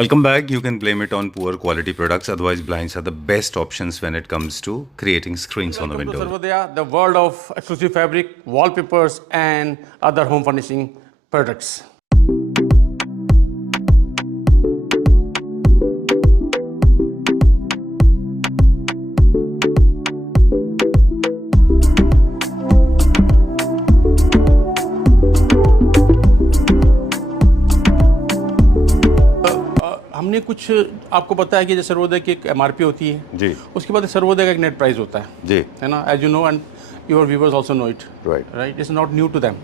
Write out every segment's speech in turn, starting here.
Welcome back. You can blame it on poor quality products. Otherwise, blinds are the best options when it comes to creating screens on the Welcome to window. Sarvodaya, the world of exclusive fabric, wallpapers, and other home furnishing products. हमने कुछ आपको पता है कि जैसे सर्वोदय की एक MRP होती है जी उसके बाद सर्वोदय का एक नेट प्राइस होता है जी है ना, as you know and your viewers also know it right, it's not new to them.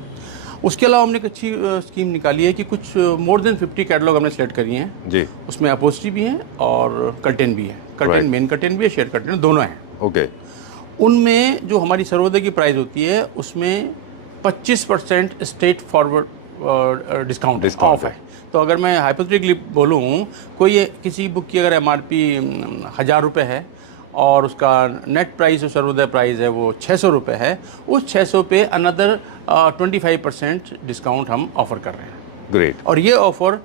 उसके अलावा हमने एक अच्छी स्कीम निकाली है कि कुछ मोर देन 50 कैटलॉग हमने सेलेक्ट करी हैं जी उसमें अपोजिटी भी है और कर्टेन भी है, कर्टेन मेन कर्टेन भी है, शेड कर्टेन दोनों हैं। ओके उनमें जो हमारी सर्वोदय की प्राइस होती है उसमें 25% स्ट्रेट फॉरवर्ड डिस्काउंट ऑफ है। तो अगर मैं हाइपोथेटिकली बोलूँ, कोई किसी बुक की अगर एमआरपी 1000 रुपये है और उसका नेट प्राइस जो सर्वोदय प्राइस है वो 600 रुपये है, उस 600 पे अनदर 25% डिस्काउंट हम ऑफ़र कर रहे हैं। ग्रेट। और ये ऑफ़र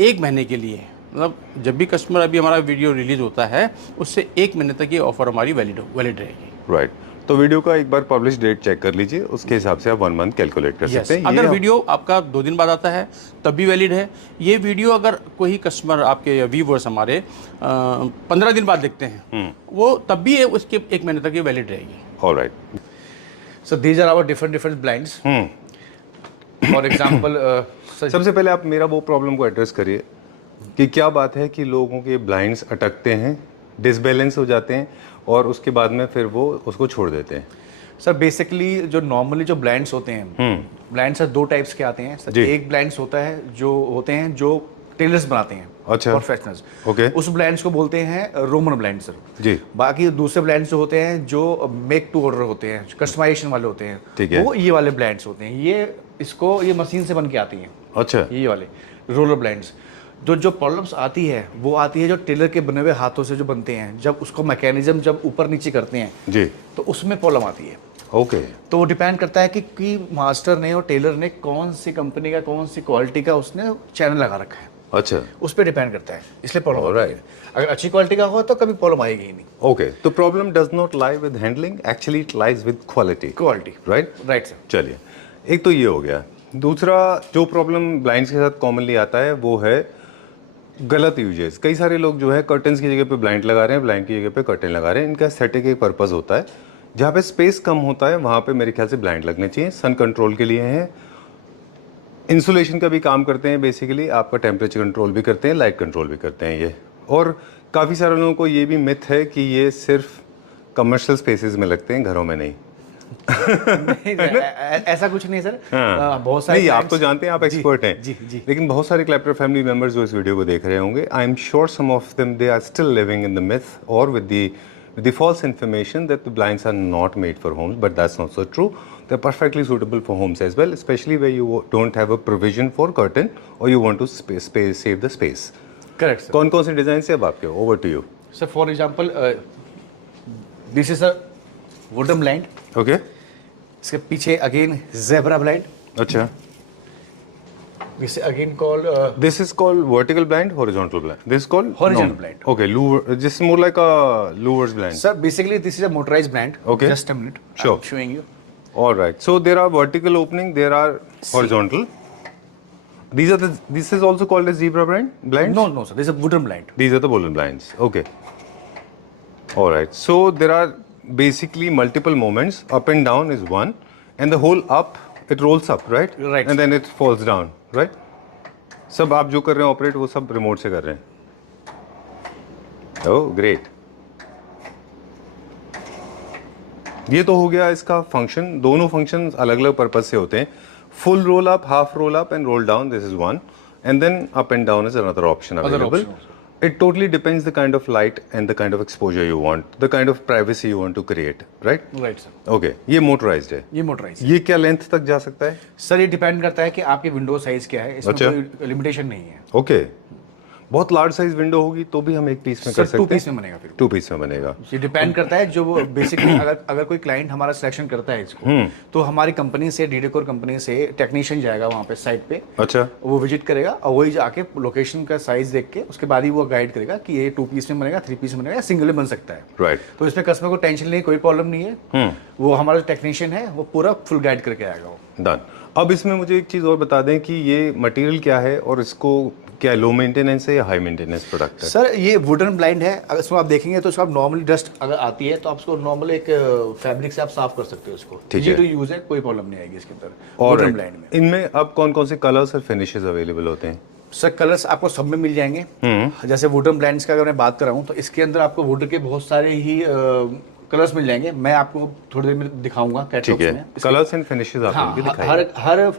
1 महीने के लिए है, मतलब जब भी कस्टमर, अभी हमारा वीडियो रिलीज़ होता है उससे 1 महीने तक ये ऑफ़र हमारी वैलिड रहेगी। राइट। तो वीडियो का एक बार पब्लिश डेट चेक कर लीजिए, उसके हिसाब से आप 1 मंथ कैलकुलेट कर सकते हैं। अगर वीडियो आपका 2 दिन बाद आता है तब भी वैलिड है। ये वीडियो अगर कोई कस्टमर आपके व्यूवर्स हमारे 15 दिन बाद देखते हैं वो तब भी उसके 1 महीने तक ये वैलिड रहेगी। Alright. So these are our different blinds. For example, सबसे पहले आप मेरा वो प्रॉब्लम को एड्रेस करिए कि क्या बात है कि लोगों के ब्लाइंड्स अटकते हैं, डिसबैलेंस हो जाते हैं और उसके बाद में फिर वो उसको छोड़ देते हैं। सर बेसिकली जो नॉर्मली जो ब्लाइंड्स होते हैं, ब्लाइंड्स सर 2 टाइप्स के आते हैं सर। एक ब्लाइंड्स होता है जो होते हैं जो टेलर्स बनाते हैं, अच्छा, प्रोफेशनल्स। ओके। उस ब्लाइंड्स को बोलते हैं रोमन ब्लाइंड सर जी। बाकी दूसरे ब्लाइंड्स जो होते हैं जो मेक टू ऑर्डर होते हैं, कस्टमाइजेशन वाले होते हैं, ठीक है, वो ये वाले ब्लाइंड्स होते हैं। ये मशीन से बन के आती हैं। अच्छा। ये वाले रोलर ब्लाइंड्स जो प्रॉब्लम्स आती है वो आती है जो टेलर के बने हुए हाथों से जो बनते हैं, जब उसको मैकेनिज्म जब ऊपर नीचे करते हैं जी, तो उसमें प्रॉब्लम आती है। ओके। तो वो डिपेंड करता है कि मास्टर ने और टेलर ने कौन सी कंपनी का, कौन सी क्वालिटी का उसने चैनल लगा रखा है। अच्छा, उस पर डिपेंड करता है, इसलिए प्रॉब्लम हो रहा है। अगर अच्छी क्वालिटी का हो तो कभी प्रॉब्लम आएगी ही नहीं। ओके, तो problem does not lie with handling, actually it lies with quality. Right right sir. चलिए, एक तो ये हो गया। दूसरा जो प्रॉब्लम ब्लाइंड्स के साथ कॉमनली आता है वो है गलत यूजेस। कई सारे लोग जो है कर्टन्स की जगह पे ब्लाइंड लगा रहे हैं, ब्लाइंड की जगह पे कर्टन लगा रहे हैं। इनका एस्थेटिक एक पर्पस होता है, जहाँ पे स्पेस कम होता है वहाँ पे मेरे ख्याल से ब्लाइंड लगने चाहिए। सन कंट्रोल के लिए हैं, इंसुलेशन का भी काम करते हैं, बेसिकली आपका टेम्परेचर कंट्रोल भी करते हैं, लाइट कंट्रोल भी करते हैं ये। और काफ़ी सारे लोगों को ये भी मिथ है कि ये सिर्फ कमर्शियल स्पेसेस में लगते हैं, घरों में नहीं। ऐसा कुछ नहीं सर। हाँ। बहुत सारे नहीं, आप तो जानते हैं, आप एक्सपर्ट हैं जी, जी। लेकिन बहुत सारे क्लैप्टर फैमिली मेंबर्स जो इस वीडियो को देख रहे होंगे, I am sure some of them they are still living in the myth और with the false information that the blinds are not made for homes, but that's not so true. They're perfectly suitable for homes as well, especially where you don't have a provision for curtain or you want to save the space. Correct sir. कौन कौन से design से अब आपके? Over to you. Sir, for example, this is a wooden blind. Okay. इसके पीछे again zebra blind. अच्छा. This is again called. This is called vertical blind, horizontal blind. This is called horizontal blind. Okay, this is more like a louvers blind. Sir, basically this is a motorized blind. Okay. Just a minute. Sure. I'm showing you. All right. So there are vertical opening, there are horizontal. This is also called as zebra blind. No, sir. This is a wooden blind. These are the wooden blinds. Okay. All right. So there are basically multiple moments. Up and down is one, and the whole up, it rolls up, right? Right. And then it falls down, right? सब आप जो कर रहे हैं operate वो सब remote से कर रहे हैं। Oh great. ये तो हो गया इसका फंक्शन। दोनों फंक्शन अलग अलग पर्पज से होते हैं। Full roll up, half roll up and roll down, this is one, and then up and down is another option available. It totally depends the kind of light and the kind of exposure you want, the kind of privacy you want to create, right? Right sir. Okay, ये motorized है. ये motorized. ये क्या length तक जा सकता है? Sir ये डिपेंड करता है कि आपकी विंडो साइज क्या है, इसमें कोई लिमिटेशन नहीं है. Okay, बहुत लार्ज साइज विंडो होगी तो भी हम एक पीस में कर सर सकते 2 हैं। पीस में बनेगा फिर। 2 पीस में बनेगा। ये डिपेंड करता है जो बेसिकली अगर कोई क्लाइंट हमारा सिलेक्शन करता है इसको, तो हमारी कंपनी से, डी डेकोर कंपनी से टेक्नीशियन जाएगा वहाँ पे साइट पे, अच्छा, वो विजिट करेगा और वही जाके लोकेशन का साइज देख के उसके बाद ही वो गाइड करेगा कि ये 2 पीस में बनेगा, 3 पीस में बनेगा या सिंगल में बन सकता है। राइट। तो इसमें कस्टमर को टेंशन नहीं, कोई प्रॉब्लम नहीं है। वो हमारा जो टेक्नीशियन है वो पूरा फुल गाइड करके आएगा वो। डन। अब इसमें मुझे एक चीज़ और बता दें कि ये मटेरियल क्या है और इसको क्या लो मेंटेनेंस है या हाई मेंटेनेंस प्रोडक्ट है? सर ये वुडन ब्लाइंड है, अगर इसमें आप देखेंगे तो इसको आप नॉर्मली डस्ट अगर आती है तो आप इसको नॉर्मल एक फैब्रिक से आप साफ कर सकते हो इसको। ठीक ये है। टू यूज है, कोई प्रॉब्लम नहीं आएगी इसके अंदर और वुडन ब्लाइंड में। इनमें अब कौन कौन से कलर्स और फिनिशेस अवेलेबल होते हैं? सर कलर्स आपको सब में मिल जाएंगे। जैसे वुडन ब्लाइंड्स का अगर मैं बात कर रहा हूँ तो इसके अंदर आपको वुड के बहुत सारे ही कलर्स मिल जाएंगे। मैं आपको थोड़ी देर में दिखाऊंगा ठीक कैटलॉग्स है, में। कलर्स एंड फिनिशेस आप हाँ, इनके दिखाइए। हर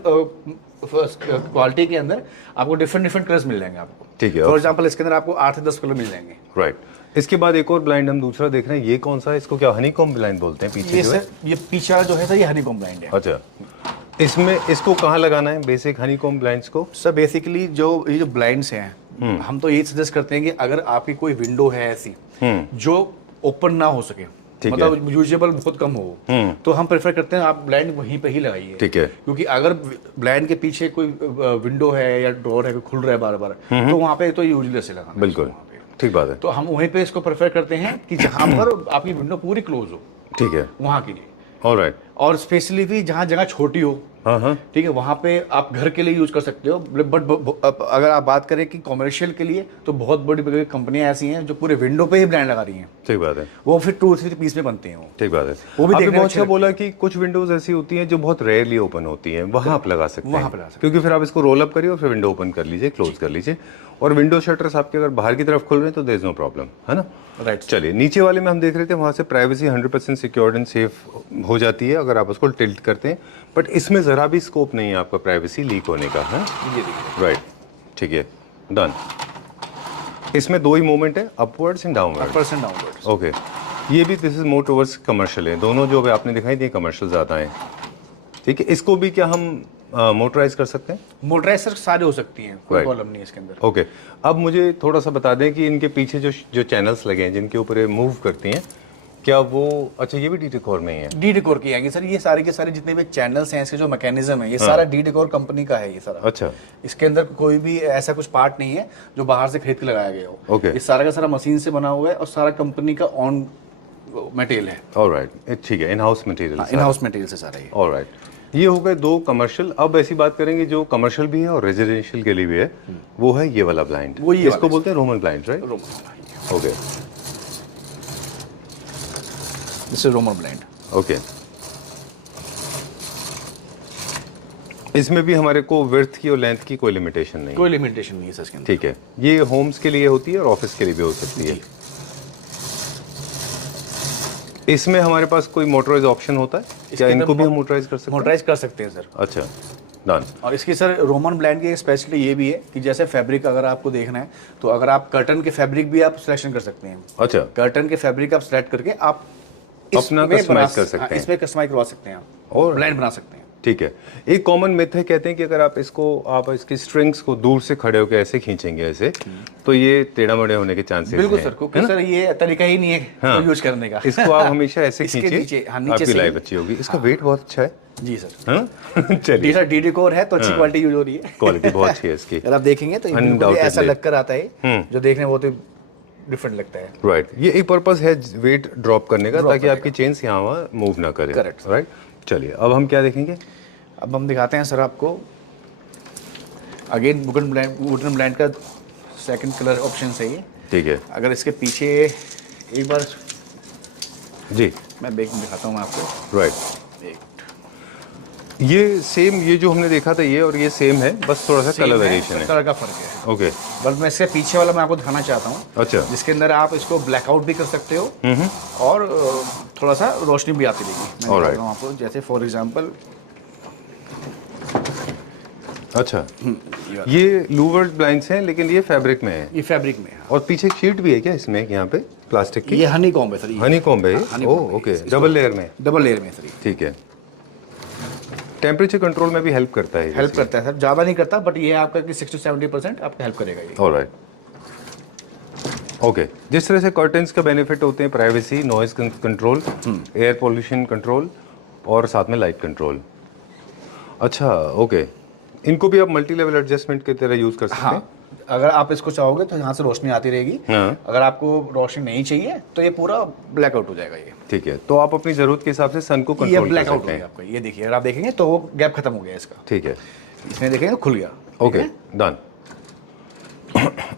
क्वालिटी के अंदर आपको डिफरेंट कलर्स मिल जाएंगे आपको। ठीक है। फॉर एग्जांपल इसके अंदर आपको 8 से 10 कलर मिल जाएंगे। राइट। इसके बाद एक और ब्लाइंड हम दूसरा देख रहे हैं, ये कौन सा है? इसको क्या हनीकॉम्ब ब्लाइंड बोलते हैं पीछे ये जो है? सर ये पीछे वाला जो है सर ये हनीकॉम्ब ब्लाइंड है। अच्छा, इसमें इसको कहाँ लगाना है बेसिक हनीकॉम्ब ब्लाइंड्स को? सर बेसिकली जो ये जो ब्लाइंड्स हैं, हम तो ये सजेस्ट करते हैं कि अगर आपकी कोई विंडो है ऐसी जो ओपन ना हो सके, मतलब यूजेबल बहुत कम हो, तो हम प्रेफर करते हैं आप ब्लाइंड वहीं पे ही लगाइए। ठीक है। क्योंकि अगर ब्लाइंड के पीछे कोई विंडो है या डोर है कोई खुल रहा है बार बार, तो वहाँ पे तो यूजलेस है लगाना। बिल्कुल ठीक बात है। तो हम वहीं पे इसको प्रेफर करते हैं कि जहाँ पर आपकी विंडो पूरी क्लोज हो, ठीक है, वहाँ के लिए। ऑलराइट। और स्पेशली भी जहाँ जगह छोटी हो, हाँ, ठीक है, वहाँ पे आप घर के लिए यूज कर सकते हो। बट अगर आप बात करें कि कॉमर्शियल के लिए, तो बहुत बड़ी बड़ी कंपनियां ऐसी हैं जो पूरे विंडो पे ही ब्रांड लगा रही हैं। ठीक बात है। वो फिर 2-3 पीस में बनते हैं वो। ठीक बात है। वो भी आपने देखने में बहुत अच्छी अच्छा बोला कि कुछ विंडोज ऐसी होती हैं जो बहुत रेयरली ओपन होती हैं, वहाँ आप लगा सकते हैं। वहाँ पे लगा सकते क्योंकि फिर आप इसको रोल अप करिए और फिर विंडो ओपन कर लीजिए, क्लोज कर लीजिए, और विंडो शटर्स आपके अगर बाहर की तरफ खुल रहे हैं तो देयर इज नो प्रॉब्लम, है ना? राइट। चलिए, नीचे वाले में हम देख रहे थे वहाँ से प्राइवेसी 100% सिक्योर्ड एंड सेफ हो जाती है अगर आप उसको टिल्ट करते हैं, बट इसमें ज़रा भी स्कोप नहीं है आपका प्राइवेसी लीक होने का, है? ये देखिए। राइट, ठीक है, डन। इसमें 2 ही मूवमेंट है, upwards and downwards. Upwards and downwards. Okay, ये भी this is more towards commercial है, दोनों जो अभी आपने दिखाई दिए कमर्शियल ज़्यादा हैं। ठीक है, इसको भी क्या हम मोटराइज कर सकते हैं? मोटराइज सर सारे हो सकती हैं, कोई Right. प्रॉब्लम नहीं है इसके अंदर। ओके, अब मुझे थोड़ा सा बता दें कि इनके पीछे जो चैनल्स लगे हैं जिनके ऊपर ये मूव करती हैं, क्या वो, अच्छा ये भी डी डेकोर में ही है? डी डेकोर की आएंगी सर, ये सारे के सारे जितने भी चैनल्स हैं, इसके जो मैकेनिज्म है, ये सारा डी डेकोर कंपनी का है ये सारा। अच्छा, इसके अंदर कोई भी ऐसा कुछ पार्ट नहीं है जो बाहर से खरीद के लगाया गया हो। Okay. ये सारा का सारा मशीन से बना हुआ है और सारा कंपनी का ऑन मटेरियल है। ऑलराइट, ठीक है, in house material. In house material से सारा ये। ऑलराइट, ये हो गए 2 कमर्शियल। अब ऐसी बात करेंगे जो कमर्शियल भी है और रेजिडेंशियल के लिए भी है, वो है ये वाला ब्लाइंड। वो ये इसको वाला बोलते हैं Roman blind, right? Okay this is Roman blind. Okay, इसमें भी हमारे को विड्थ की और लेंथ की कोई लिमिटेशन नहीं है। कोई लिमिटेशन नहीं है सर इसके अंदर। ठीक है, ये होम्स के लिए होती है और ऑफिस के लिए भी हो सकती है। इसमें हमारे पास कोई मोटराइज ऑप्शन होता है क्या? इनको भी हम मोटराइज कर सकते हैं? मोटराइज कर सकते हैं सर। अच्छा, डन। और इसकी सर रोमन ब्लाइंड की स्पेशलिटी ये भी है कि जैसे फैब्रिक अगर आपको देखना है तो अगर आप कर्टन के फैब्रिक भी आप सिलेक्शन कर सकते हैं। अच्छा, कर्टन के फैब्रिक आप सेलेक्ट करके आप अपना इसमें कस्टमाइज कर सकते हैं। इसमें कस्टमाइज करवा सकते हैं आप और ब्लाइंड बना सकते हैं। ठीक है। एक कॉमन मिथ है, कहते हैं कि अगर आप इसकी स्ट्रिंग्स को दूर से खड़े होकर ऐसे खींचेंगे ऐसे, तो ये टेढ़ा मेढ़े होने के चांसेस हैं। बिल्कुल सर, क्योंकि सर ये तरीका ही नहीं है यूज करने का। इसको आप हमेशा ऐसे इसके खींचिए, नीचे, हाँ, नीचे आपकी से लाइफ ही। अच्छी होगी। इसका वेट बहुत अच्छा है। जी सर। हाँ? चलिए, सर डी डेकोर है तो अच्छी क्वालिटी यूज हो रही है। क्वालिटी बहुत अच्छी है इसकी। अगर आप देखेंगे तो ये बिल्कुल Undoubtedly. ऐसा लगकर आता है जो देखने में बहुत ही डिफरेंट लगता है। राइट, ये एक पर्पस है वेट ड्रॉप करने का, ताकि आपकी चेन्स यहाँ वहाँ मूव ना करे। Correct. राइट, चलिए अब हम क्या देखेंगे? अब हम दिखाते हैं सर आपको अगेन वुडन ब्लाइंड का सेकंड कलर ऑप्शन है ये। ठीक है अगर इसके पीछे एक बार जी, मैं बैक में दिखाता हूँ आपको। राइट। एक ये सेम, ये जो हमने देखा था ये और ये सेम है, बस थोड़ा सा कलर वेरिएशन है। कलर का फर्क है। ओके, बस मैं इसके पीछे वाला मैं आपको दिखाना चाहता हूँ, अच्छा, जिसके अंदर आप इसको ब्लैकआउट भी कर सकते हो और थोड़ा सा रोशनी भी आती रहेगी। मैं Alright. दिखा रहा हूँ आपको, जैसे फॉर एग्जांपल अच्छा, ये लूवर्ड ब्लाइंड्स हैं लेकिन ये फैब्रिक में है ये फैब्रिक में है। और पीछे एक शीट भी है क्या इसमें, यहाँ पे प्लास्टिक की? ये हनी कॉम्ब है सर। हनी कॉम्ब है? honeycomb ओह है। ओके, डबल लेयर में। डबल लेयर में सर ये ठीक है, टेम्परेचर कंट्रोल में भी हेल्प करता है। हेल्प करता है सर, ज़्यादा नहीं करता, बट ये आपका कि 60 से 70% आपका हेल्प करेगा ये। ऑलराइट, ओके जिस तरह से कर्टन्स का बेनिफिट होते हैं privacy, noise control, air pollution control और साथ में लाइट कंट्रोल। अच्छा ओके, इनको भी आप मल्टी लेवल एडजस्टमेंट की तरह यूज़ कर सकते हैं। हाँ, अगर आप इसको चाहोगे तो यहाँ से रोशनी आती रहेगी। हाँ। अगर आपको रोशनी नहीं चाहिए तो ये पूरा ब्लैकआउट हो जाएगा। ये ठीक है, तो आप अपनी ज़रूरत के हिसाब से सन को ये कंट्रोल कर ब्लैकआउट हो सकते गया हैं। आपका। ये देखिए, अगर आप देखेंगे तो वो गैप खत्म हो गया इसका। ठीक है, इसमें देखेंगे तो खुल गया। Okay done.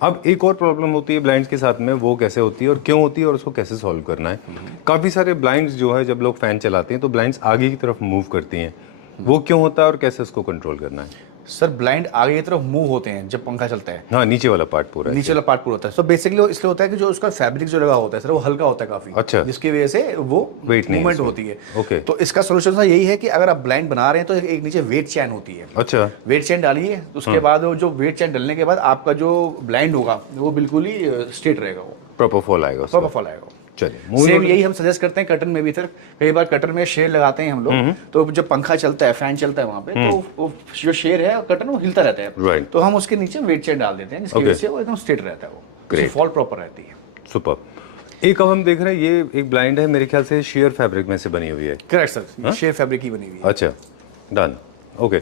अब एक और प्रॉब्लम होती है ब्लाइंड्स के साथ में, वो कैसे होती है और क्यों होती है और उसको कैसे सॉल्व करना है। काफ़ी सारे ब्लाइंड्स जो है जब लोग फ़ैन चलाते हैं तो ब्लाइंड्स आगे की तरफ मूव करती हैं, वो क्यों होता है और कैसे उसको कंट्रोल करना है। सर ब्लाइंड आगे की तरफ मूव होते हैं जब पंखा चलता है। हाँ, नीचे वाला पार्ट पूरा नीचे वाला पार्ट पूरा होता है। तो बेसिकली इसलिए होता है कि जो उसका फैब्रिक जो लगा होता है सर वो हल्का होता है काफी। अच्छा। जिसकी वजह से वो Weight नहीं है मूवमेंट उसमें। होती है। ओके। तो इसका सोल्यूशन सर यही है कि अगर आप ब्लाइंड बना रहे हैं तो एक नीचे वेट चैन होती है। अच्छा वेट चैन डालिए, उसके बाद वो जो वेट चैन डलने के बाद आपका जो ब्लाइंड होगा वो बिल्कुल ही स्ट्रेट रहेगा, वो प्रॉपर फॉल आएगा उसका। प्रॉपर फॉल आएगा। चलिए सेम यही हम सजेस्ट करते हैं कर्टन में भी सर। कई बार कर्टन में शेड लगाते हैं हम लोग, तो जब पंखा चलता है, फैन चलता है वहाँ पे, तो वो जो शेड है कर्टन वो हिलता रहता है। Right. तो हम उसके नीचे वेट चेन डाल देते हैं जिसकी वजह से वो एकदम स्ट्रेट रहता है, वो Great. फॉल प्रॉपर रहती है। सुपर। एक अब हम देख रहे हैं ये एक ब्लाइंड है, मेरे ख्याल से शेयर फैब्रिक में से बनी हुई है। करेक्ट सर, शेड फैब्रिक की बनी हुई है। अच्छा डन ओके।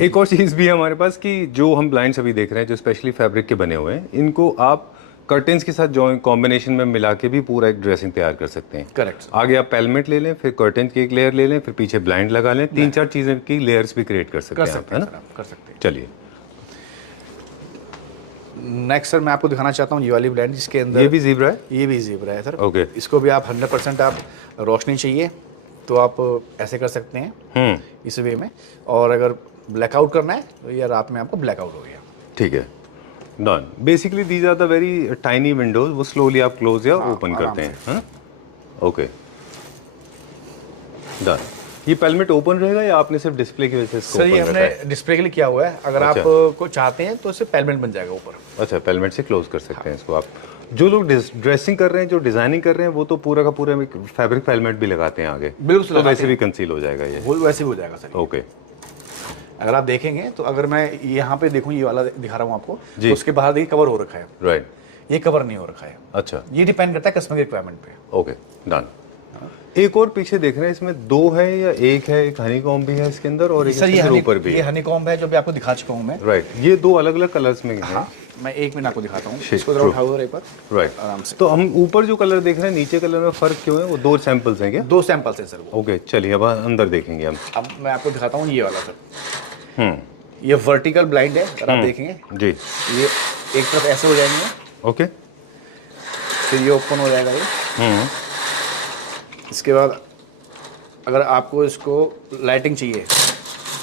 एक और चीज़ भी है हमारे पास कि जो हम ब्लाइंड्स अभी देख रहे हैं जो स्पेशली फैब्रिक के बने हुए हैं, इनको आप कर्टेंस के साथ जॉइन कॉम्बिनेशन में मिला के भी पूरा एक ड्रेसिंग तैयार कर सकते हैं। करेक्ट। आगे आप पेलमेट ले लें, फिर कर्टेन की एक लेयर ले लें, फिर पीछे ब्लाइंड लगा लें, 3-4 चीज़ें की लेयर्स भी क्रिएट कर सकते हैं आप, है ना। कर सकते हैं। चलिए नेक्स्ट सर मैं आपको दिखाना चाहता हूँ ये वाली ब्लाइंड जिसके अंदर ये भी ज़ीब्रा है। ये भी ज़ेब्रा है सर। ओके। इसको भी आप 100% आप रोशनी चाहिए तो आप ऐसे कर सकते हैं इस वे में, और अगर ब्लैकआउट करना है तो ये रात में आपको ब्लैकआउट हो गया। ठीक है done. Basically these are the very tiny windows, वो स्लोली आप क्लोज या ओपन करते हैं, हाँ। Okay done. ये पेलमेट ओपन रहेगा या आपने सिर्फ डिस्प्ले की वजह से इसको सर ये ओपन हमने रखा है? डिस्प्ले के लिए किया हुआ है। अगर अच्छा। आप को चाहते हैं तो इससे पेलमेट बन जाएगा ऊपर। अच्छा, पेलमेट से क्लोज कर सकते हैं इसको आप। जो लोग ड्रेसिंग कर रहे हैं, जो डिजाइनिंग कर रहे हैं, वो तो पूरा का पूरा फैब्रिक पेलमेट भी लगाते हैं आगे, बिल्कुल तो वैसे भी कंसील हो जाएगा ये। वो वैसे भी हो जाएगा सर। ओके अगर आप देखेंगे तो अगर मैं यहाँ पे देखूँ, ये वाला दिखा रहा हूँ आपको, जी। तो उसके बाहर देखिए कवर हो रखा है, राइट। ये कवर नहीं हो रखा है। अच्छा ये डिपेंड करता है कस्टमर की रिक्वायरमेंट पे। Okay done. एक और पीछे देख रहे हैं, इसमें 2 है या एक है, एक हनीकॉम्ब भी है इसके अंदर और एक सर इसके ऊपर भी ये है। हनीकॉम्ब है जो भी आपको दिखा चुका हूँ मैं। राइट, ये 2 अलग अलग कलर्स में हैं। हाँ, मैं एक मिनट आपको दिखाता हूँ। Shit, इसको जरा true. उठाओ जरा एक बार राइट। आराम से। तो हम ऊपर जो कलर देख रहे हैं, नीचे कलर में फर्क क्यों है? वो 2 सैंपल्स हैं क्या? 2 सैंपल्स हैं सर वो। ओके चलिए अब अंदर देखेंगे हम। अब मैं आपको दिखाता हूँ ये वाला सर। हम्म ये वर्टिकल ब्लाइंड है, अगर आप देखेंगे जी। ये एक तरफ ऐसे हो जाएंगे, ओके। फिर ये ओपन हो जाएगा ये। इसके बाद अगर आपको इसको लाइटिंग चाहिए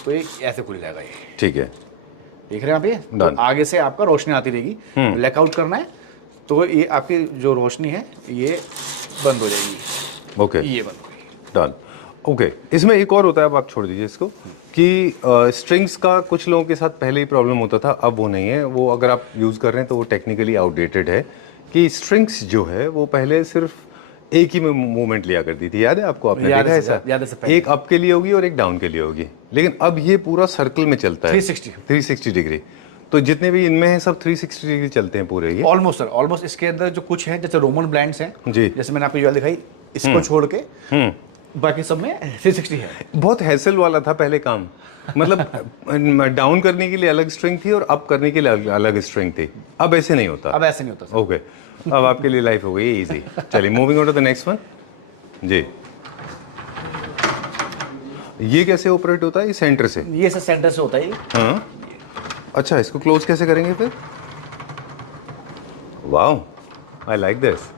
तो ये ऐसे खुल जाएगा ये। ठीक है देख रहे हैं आप ये? तो Done. आगे से आपका रोशनी आती रहेगी। ब्लैकआउट करना है तो ये आपकी जो रोशनी है ये बंद हो जाएगी। ओके ये बंद हो गई। डन। ओके, इसमें एक और होता है, अब आप छोड़ दीजिए इसको, कि स्ट्रिंग्स का कुछ लोगों के साथ पहले ही प्रॉब्लम होता था, अब वो नहीं है। वो अगर आप यूज़ कर रहे हैं तो वो टेक्निकली आउटडेटेड है कि स्ट्रिंग्स जो है वो पहले सिर्फ एक ही में मूवमेंट लिया करती थी। याद है आपको? आपने याद देखा है है सर, ऐसा? याद है सर, पहले। एक अप के लिए होगी और एक डाउन के लिए होगी, लेकिन अब ये पूरा सर्कल में चलता है। 360 डिग्री। तो जितने भी इनमें हैं सब 360 डिग्री चलते हैं पूरे ये। Almost sir, almost. इसके अंदर जो कुछ है जैसे रोमन ब्लाइंड्स हैं जी। जैसे मैंने आपको ये वाला दिखाई, इसको छोड़ के बाकी सब में 360 है। बहुत हैसल वाला था पहले काम, मतलब डाउन करने के लिए अलग स्ट्रिंग थी और अप करने के लिए अलग स्ट्रिंग थी। अब ऐसे नहीं होता। अब ऐसे नहीं होता सर। ओके, अब आपके लिए लाइफ हो गई इजी। चलिए moving on to the next one. जी, ये कैसे ऑपरेट होता है? ये सेंटर से? ये सर सेंटर से होता है ये। हाँ अच्छा, इसको क्लोज कैसे करेंगे फिर? Wow, I like this.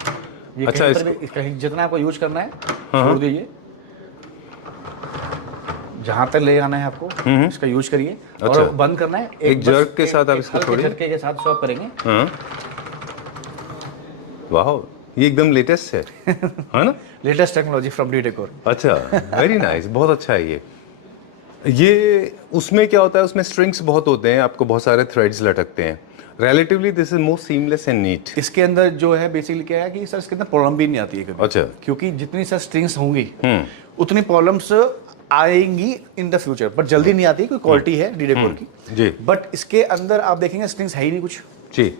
ये अच्छा, कहीं पर भी कहीं जितना आपको यूज करना है छोड़ दीजिए, जहां तक ले जाना है आपको इसका यूज करिए। अच्छा। और बंद करना है एक बस jerk के साथ आप एक इसको हल्के छोड़िए। झटके के साथ स्वैप करेंगे। हाँ वाह, ये एकदम लेटेस्ट है है ना? Latest technology from D decor. अच्छा, वेरी नाइस, बहुत अच्छा है ये। उसमें क्या होता है, उसमें स्ट्रिंग्स बहुत होते हैं, आपको बहुत सारे थ्रेड्स लटकते हैं। Relatively this is more seamless and neat. इसके अंदर जो है बेसिकली क्या है कि सर इसके अंदर प्रॉब्लम भी नहीं आती है कभी। अच्छा। क्योंकि जितनी सर स्ट्रिंग्स होंगी उतनी प्रॉब्लम्स आएंगी इन द फ्यूचर, बट जल्दी नहीं आती। कोई क्वालिटी है डी डेकोर की जी बट इसके अंदर आप देखेंगे स्ट्रिंग्स है ही नहीं कुछ। जी।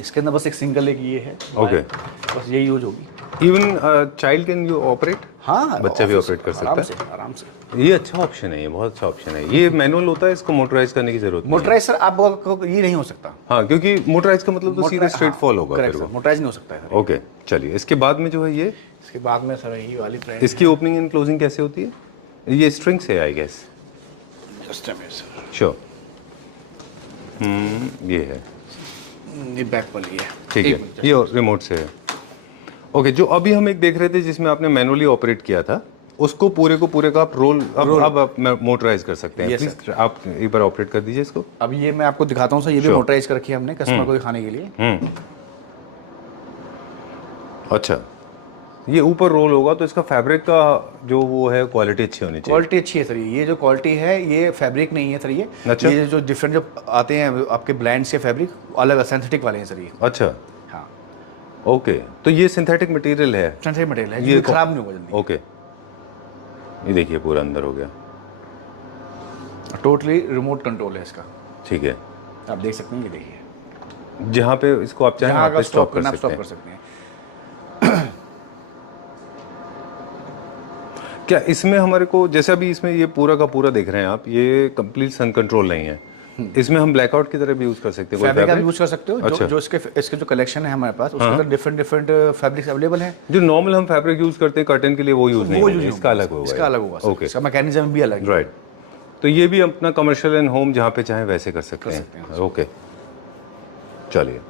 इसके अंदर बस एक सिंगल एक ये है, ओके। बस यही यूज होगी। Even child can you operate? हाँ, बच्चा भी ऑपरेट कर सकता आराम है। से, आराम से। ये अच्छा ऑप्शन है, ये बहुत अच्छा ऑप्शन है। ये मैनुअल होता है, इसको मोटराइज करने की जरूरत नहीं है। मोटराइज सर आपको ये नहीं हो सकता। हाँ, क्योंकि मोटराइज का मतलब तो सीधा स्ट्रेट फॉल होगा फिर वो। मोटराइज नहीं हो सकता है सर। ओके, चलिए इसके बाद में जो है ये, इसके बाद में सर यही वाली प्राइस इसकी ओपनिंग एंड क्लोजिंग कैसे होती है? ये स्ट्रिंग से I guess. Just a minute sir, sure. ये है, ये बैक वाली है। ठीक एक है, मिनट। ये रिमोट से है। ओके, जो अभी हम एक देख रहे थे जिसमें आपने मैनुअली ऑपरेट किया था, उसको पूरे को पूरे का आप रोल अब आप मोटराइज कर सकते हैं। Yes, प्लीज आप एक बार ऑपरेट कर दीजिए इसको। अब ये मैं आपको दिखाता हूँ सर, ये भी मोटराइज कर रखी है हमने कस्टमर को दिखाने के लिए। अच्छा, ये ऊपर रोल होगा तो इसका फैब्रिक का जो वो है क्वालिटी अच्छी होनी चाहिए। क्वालिटी अच्छी है सर, ये जो क्वालिटी है ये फैब्रिक नहीं है सर, ये अच्छा। ये जो डिफरेंट जो आते हैं आपके ब्रांड्स के फैब्रिक अलग सिंथेटिक वाले हैं सर ये। अच्छा, हाँ, ओके, तो ये सिंथेटिक मटेरियल है। सिंथेटिक मटेरियल है, ये ये खराब नहीं होगा जल्दी। ओके, ये देखिए पूरा अंदर हो गया। टोटली रिमोट कंट्रोल है इसका, ठीक है, आप देख सकते हैं, ये देखिए जहाँ पे इसको आप चाहें जहाँ वहाँ का पे स्टॉप स्टॉप कर करना आप सकते स्टॉप हैं। कर सकते हैं। क्या इसमें हमारे को, जैसे अभी इसमें ये पूरा का पूरा देख रहे हैं आप, ये कंप्लीट सन कंट्रोल नहीं है, इसमें हम ब्लैकआउट की तरह भी यूज कर सकते हैं? कोई फैब्रिक आप fabric? यूज कर सकते हो, अच्छा। जो इसके जो कलेक्शन है हमारे पास, उसके अंदर डिफरेंट डिफरेंट फैब्रिक्स अवेलेबल हैं। जो नॉर्मल हम फैब्रिक यूज करते हैं कर्टन के लिए वो यूज नहीं वो होगा, यूज इसका अलग होगा। इसका अलग होगा, ओके, इसका मैकेनिज्म भी अलग है। राइट। तो ये भी अपना कमर्शियल एंड होम जहाँ पे चाहे वैसे कर सकते हैं। ओके, चलिए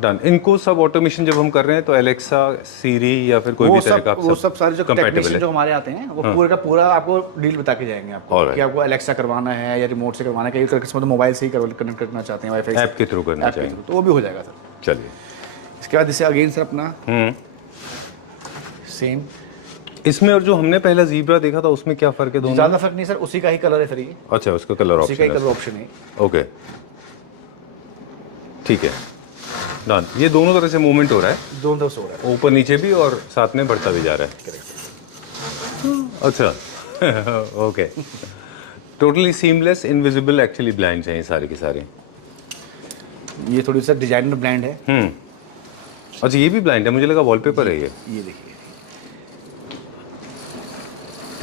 डन। इनको सब ऑटोमेशन जब हम कर रहे हैं तो एलेक्सा, सीरी या फिर कोई भी तरह का वो सब सारे जो compatible टेक्नीशियन है। जो हमारे आते हैं वो पूरा का पूरा आपको डील बता के जाएंगे आपको Alright. कि आपको एलेक्सा करवाना है या रिमोट से करवाना है, कई किस्म तो मोबाइल से ही कनेक्ट करना चाहते हैं वाईफाई ऐप के थ्रू करना चाहिए। तो वो भी हो जाएगा सर। चलिए, इसके बाद इसे अगेन सर अपना सेम, इसमें और जो हमने पहला जीब्रा देखा था उसमें क्या फर्क है दोनों? ज्यादा फर्क नहीं सर, उसी का ही कलर है सर ये, अच्छा, उसका कलर उसी का ही ऑप्शन कलर है। ऑप्शन है। ओके, ठीक है डन। ये दोनों तरह से मूवमेंट हो रहा है, दोनों तरफ से हो रहा है। ऊपर नीचे भी और साथ में बढ़ता भी जा रहा है। अच्छा okay, totally seamless invisible actually blinds हैं ये सारे के सारे। ये थोड़ी सा डिजाइनर ब्रांड है। अच्छा, ये भी ब्लाइंड है, मुझे लगा वॉलपेपर है ये। ये देखिए,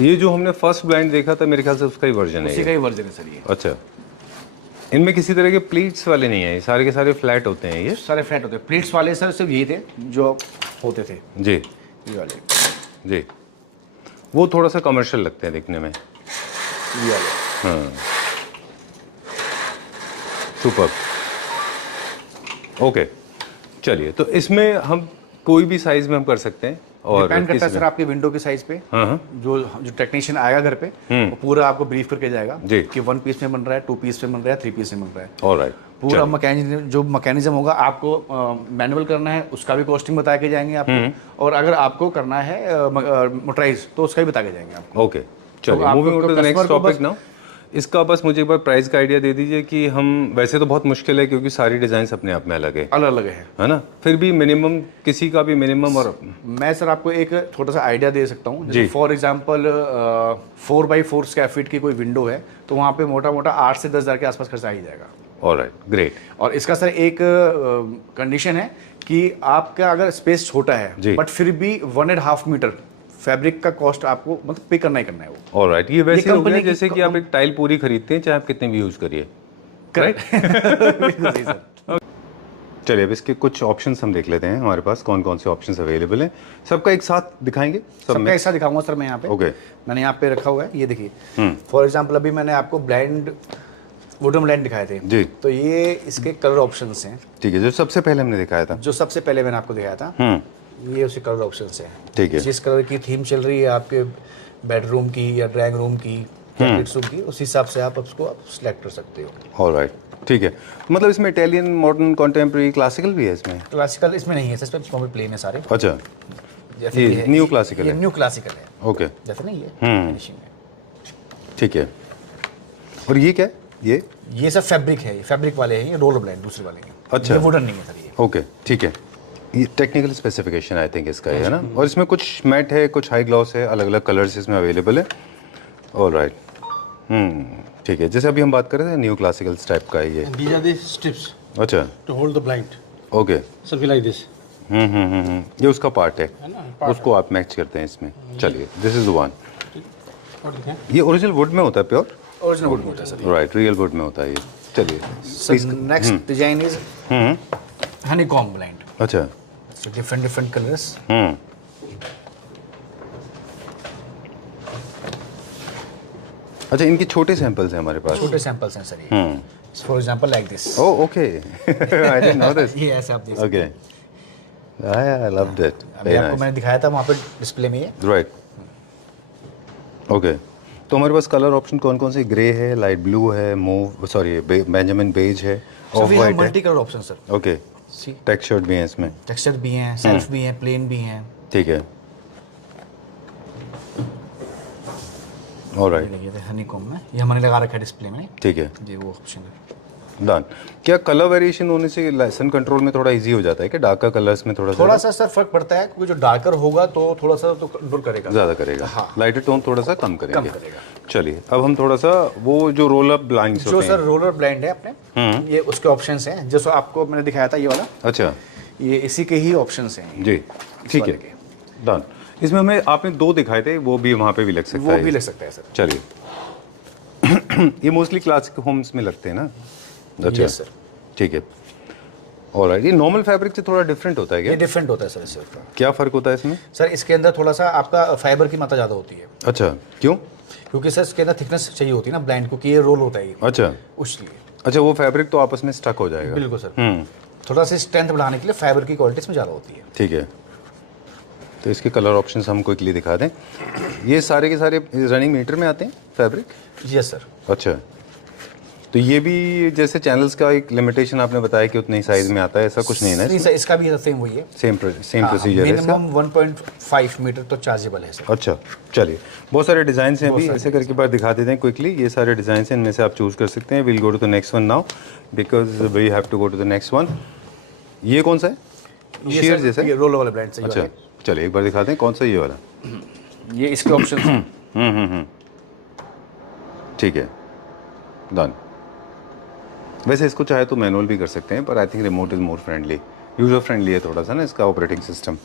ये जो हमने फर्स्ट ब्लाइंड देखा था मेरे ख्याल से उसका ही वर्जन है उसी ये। का ही वर्जन है सर ये। अच्छा, इनमें किसी तरह के प्लीट्स वाले नहीं है, ये सारे के सारे फ्लैट होते हैं ये। सारे फ्लैट होते हैं, प्लेट्स वाले सर सिर्फ ये थे जो होते थे, जी ये वाले, जी, वो थोड़ा सा कमर्शियल लगते हैं दिखने में। ये वाले। हाँ, सुपर। ओके, चलिए, तो इसमें हम कोई भी साइज में हम कर सकते हैं और डिपेंड करता है किसी सर में- आपके विंडो के साइज पे। हाँ हाँ, जो टेक्नीशियन आएगा घर पे वो पूरा आपको ब्रीफ करके जाएगा जी। कि 1 पीस में बन रहा है, 2 पीस में बन रहा है, 3 पीस में बन रहा है। ऑलराइट, पूरा मैकेनिज्म जो मैकेनिज्म होगा आपको मैनुअल करना है उसका भी कॉस्टिंग बता के जाएंगे आपको, और अगर आपको करना है मोटराइज तो उसका भी बता के जाएंगे आपको। ओके, चलिए आपको moving on to the customer next को टॉपिक बस- नाउ। इसका बस मुझे एक बार प्राइस का आइडिया दे दीजिए कि हम, वैसे तो बहुत मुश्किल है क्योंकि सारी डिजाइन अपने आप में अलग अलग अलग है। है ना, फिर भी मिनिमम किसी का भी मिनिमम और मैं सर आपको एक छोटा सा आइडिया दे सकता हूँ। जी। For example 4x4 square feet की कोई विंडो है तो वहाँ पे मोटा मोटा 8 से 10 हज़ार के आसपास खर्चा आ ही जाएगा। Alright, great. और इसका सर एक कंडीशन है कि आपका अगर स्पेस छोटा जी। है बट फिर भी 1.5 मीटर फैब्रिक का कॉस्ट आपको मतलब पे करना ही करना है वो। ऑलराइट, ये वैसे हो company गया की जैसे कि आप एक टाइल पूरी खरीदते हैं चाहे आप कितने भी यूज करिए। बिल्कुल सही सर। चलिए, अब इसके कुछ ऑप्शंस हम देख लेते हैं हमारे पास कौन कौन से ऑप्शंस अवेलेबल हैं। सबका एक साथ दिखाएंगे सब सबका में? ऐसा दिखाऊंगा सर मैं यहाँ पे। ओके, मैंने यहाँ पे रखा हुआ है, ये देखिए। फॉर एग्जांपल अभी मैंने आपको ब्लाइंड वुडन ब्लाइंड दिखाए थे जी, तो ये इसके कलर ऑप्शंस हैं। ठीक है, जो सबसे पहले हमने दिखाया था। जो सबसे पहले मैंने आपको दिखाया था ये उसके कलर ऑप्शंस हैं। ठीक है, जिस कलर की थीम चल रही है आपके बेडरूम की या ड्राइंग रूम की या किड्स रूम की, उस हिसाब से आप उसको सेलेक्ट कर सकते हो। ऑलराइट, ठीक है। मतलब इसमें इटालियन, मॉडर्न, कॉन्टेम्प्रेरी, क्लासिकल भी है इसमें? क्लासिकल इसमें नहीं है सर, इसमें प्लेन है सारे। अच्छा, जैसे ये है, न्यू क्लासिकल ये है। न्यू क्लासिकल है, ओके, जैसे ना ये फिनिशिंग है। ठीक है। और ये क्या है? ये सब फैब्रिक है, ये फैब्रिक वाले हैं, ये रोल ब्लाइंड दूसरे वाले हैं। अच्छा। ये वुडन नहीं है सर ये। ओके, ठीक है। ये टेक्निकल स्पेसिफिकेशन आई थिंक इसका है ना, और इसमें कुछ मैट है, कुछ हाई ग्लॉस है, अलग अलग कलर्स इसमें अवेलेबल है। ऑलराइट, ठीक है। जैसे अभी हम बात कर रहे थे न्यू क्लासिकल टाइप का है ये। These are the strips अच्छा, to hold the blind. Okay something like this, ये उसका पार्ट है, है ना? उसको आप मैच करते हैं इसमें। चलिए, दिस इज वन। और दिखें? ये ओरिजिनल वुड में होता है, प्योर? ओरिजिनल वुड में होता है सर। राइट, रियल वुड में होता है ये। चलिए, sir next design is honeycomb blind. अच्छा। So different colours. अच्छा, इनके छोटे सैंपल्स हैं हमारे पास। छोटे सैंपल्स हैं सर ये। For example like this. Oh okay, I didn't know this. ये ऐसे आप देख सकते ओके, आई लव्ड इट, हैं। अभी वेरी आपको नाइस। मैंने दिखाया था वहाँ पे डिस्प्ले में ये। Right, okay. तो हमारे पास कलर ऑप्शन कौन कौन से? ग्रे है, लाइट ब्लू है, मूव सॉरी बेंजामिन बेज है, ऑफ वाइट है। Multi colour option sir. Okay, see textured भी हैं इसमें। टेक्सचर भी हैं, सेल्फ भी हैं, प्लेन भी हैं। ठीक है, ऑलराइट, ये हनीकॉम्ब में ये हमने लगा रखा है डिस्प्ले में। ठीक है, ये वो ऑप्शन है। डन। क्या कलर वेरिएशन होने से सन कंट्रोल में थोड़ा इजी हो जाता है कि डार्कर कलर्स में थोड़ा सा सर फर्क पड़ता है, क्योंकि जो डार्कर होगा तो थोड़ा सा तो कंट्रोल करेगा, ज़्यादा करेगा, हाँ। लाइटर टोन थोड़ा सा कम करेंगे। करेगा। चलिए, अब हम थोड़ा सा वो जो रोल अप ब्लाइंड्स जो होते सर हैं। रोलर ब्लाइंड है अपने, ये उसके ऑप्शंस हैं। जैसे आपको मैंने दिखाया था ये वाला, अच्छा ये इसी के ही ऑप्शंस हैं। जी, ठीक वाले है, डन। इसमें हमें आपने 2 दिखाए थे, वो भी वहाँ पे भी लग सकता है। वो भी ले सकता है सर। चलिए, ये मोस्टली क्लासिक होम्स में लगते हैं ना? अच्छा Yes, sir. ठीक है, ऑलराइट। ये नॉर्मल फैब्रिक से थोड़ा डिफरेंट होता है ये क्या? डिफरेंट होता है सर इससे। क्या फ़र्क होता है इसमें? सर इसके अंदर थोड़ा सा आपका फाइबर की मात्रा ज़्यादा होती है, अच्छा, क्यों? क्योंकि सर इसके अंदर थिकनेस चाहिए होती है ना ब्लाइंड, क्योंकि ये रोल होता है ये, अच्छा उसलिए। अच्छा, वो फैब्रिक तो आपस में स्टक हो जाएगा। बिल्कुल सर। थोड़ा सा स्ट्रेंथ बढ़ाने के लिए फाइबर की क्वालिटी इसमें ज़्यादा होती है। ठीक है, तो इसके कलर ऑप्शंस हम क्विकली दिखा दें। ये सारे के सारे रनिंग मीटर में आते हैं फैब्रिक? Yes sir. अच्छा, तो ये भी जैसे चैनल्स का एक लिमिटेशन आपने बताया कि उतने ही साइज में आता है, ऐसा कुछ नहीं है ना? नहीं सर, इसका भी सेम वही है। सेम प्रोसीजर है इसका? मिनिमम 1.5 मीटर तो चार्जेबल है सर। अच्छा, चलिए, बहुत सारे डिज़ाइन हैं अभी, ऐसे करके बार दिखा देते हैं क्विकली। ये सारे डिज़ाइन हैं, इनमें से आप चूज़ कर सकते हैं। Will go to the next one now because we have to go to the next one. ये कौन सा है? ये शेयर सर, जैसा? ये रोलर वाले ब्रांड से। अच्छा, चलिए एक बार दिखाते हैं कौन सा ये वाला। ये इसके ऑप्शन। ठीक है, डन। वैसे इसको चाहे तो मैनुअल भी कर सकते हैं, पर I think remote is more friendly, user friendly है थोड़ा सा ना इसका ऑपरेटिंग सिस्टम।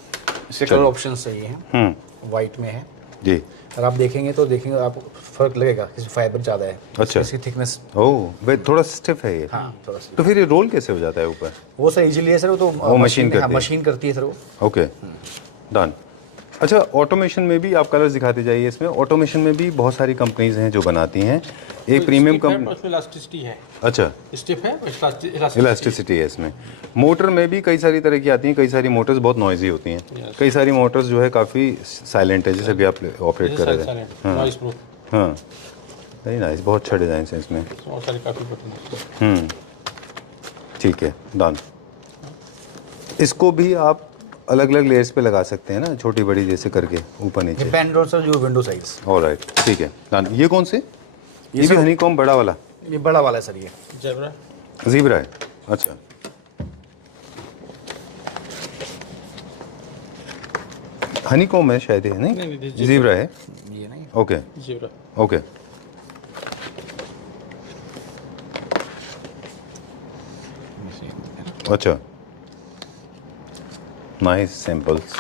इसके कलर ऑप्शन सही हैं। वाइट में है जी। और आप देखेंगे तो आपको फर्क लगेगा, इसमें फाइबर ज़्यादा है। अच्छा। इसकी थिकनेस ओह वे थोड़ा स्टिफ है ये। हाँ थोड़ा सा। तो फिर ये रोल कैसे हो जाता है ऊपर? वो सर इजीली है सर, वो तो मशीन करती है। मशीन करती है सर वो। Okay, done. अच्छा, ऑटोमेशन में भी आप कलर्स दिखाते जाइए इसमें। ऑटोमेशन में भी बहुत सारी कंपनीज हैं जो बनाती हैं। एक प्रीमियम कंपनी, उसमें इलास्टिसिटी है, अच्छा स्टिफ है, इलास्टिसिटी है इसमें। मोटर में भी कई सारी तरह की आती हैं। कई सारी मोटर्स बहुत नॉइजी होती हैं, कई सारी मोटर्स जो है काफ़ी साइलेंट है, जैसे भी आप ऑपरेट कर रहे थे। नॉइस प्रूफ, हाँ, वेरी नाइस, बहुत अच्छा डिज़ाइन है इसमें। बहुत सारे काफ़ी बटन। ठीक है, डन। इसको भी आप अलग अलग लेयर्स पे लगा सकते हैं ना, छोटी बड़ी जैसे करके, ऊपर नीचे। Depend on sir your window size. Alright, ठीक है, डन। ये कौन से? ये भी हनीकॉम्ब बड़ा वाला? ये बड़ा वाला है सर, ये ज़ेब्रा। ज़ीब्रा है, अच्छा। हनीकॉम्ब है शायद, ये नहीं, नहीं, this ज़ीब्रा है। ये नहीं। Okay zebra. ओके, अच्छा, नाइस सैंपल्स।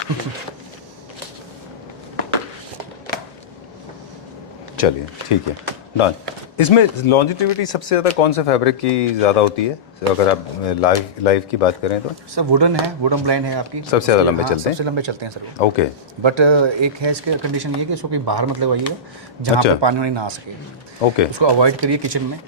चलिए, ठीक है, डन। इसमें लॉन्जिटिविटी सबसे ज़्यादा कौन से फैब्रिक की ज़्यादा होती है, अगर आप लाइव की बात करें तो? सर वुडन है, वुडन ब्लाइंड है आपकी। सबसे ज़्यादा लंबे हाँ, चलते हैं? सबसे लंबे चलते हैं सर वो। ओके, बट एक है इसके कंडीशन ये कि इसको कहीं बाहर मत लगवाइएगा जहाँ अच्छा। पे पानी वानी ना आ सके। ओके, उसको अवॉइड करिए किचन में।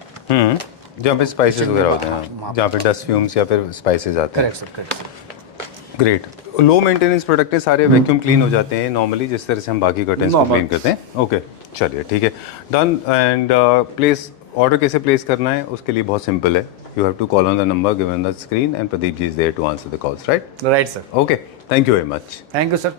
जहाँ पे स्पाइसेस वगैरह होते हैं, हाँ, जहाँ पे डस्ट फ्यूम्स या फिर स्पाइसेस आते हैं। Correct sir, correct sir. Great. Low maintenance product है, सारे वैक्यूम क्लीन हो जाते हैं नॉर्मली, जिस तरह से हम बाकी कर्टन्स को क्लीन करते हैं। ओके, चलिए, ठीक है, डन। एंड प्लेस ऑर्डर कैसे प्लेस करना है उसके लिए बहुत सिंपल है। You have to call on the number given the screen and Pradeep ji is there to answer the calls, right? Right sir. Okay, thank you very much. Thank you sir.